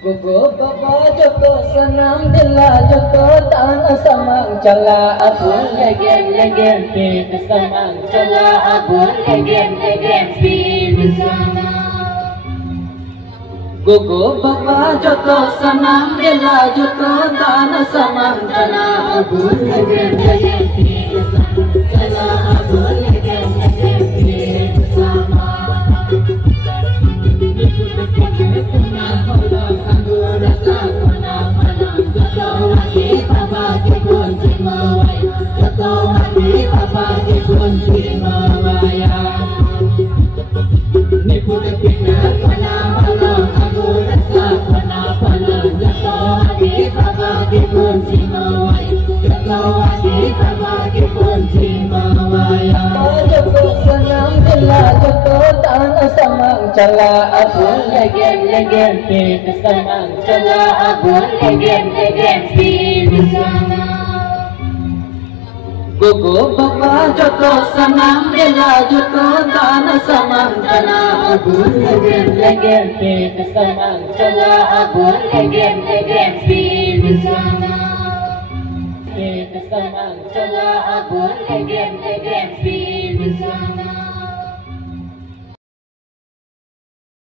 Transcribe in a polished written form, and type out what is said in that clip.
Gogo baba joko senang dila joko tanah samang cala abun Legend pin bersama Cala abun legend pin bersama. Gogo baba joko senang dila joko tanah samang cala abun Legend pin bersama Cala abun legend pin bersama. Joko senang dila joko tanah samang cala abun Legend pin bersama Cala abun legend pin bersama. Gogo baba joko senang dila joko tanah samang cala abun Legend pin bersama Cala abun legend pin bersama. Bersama Cala abun legend pin bersama.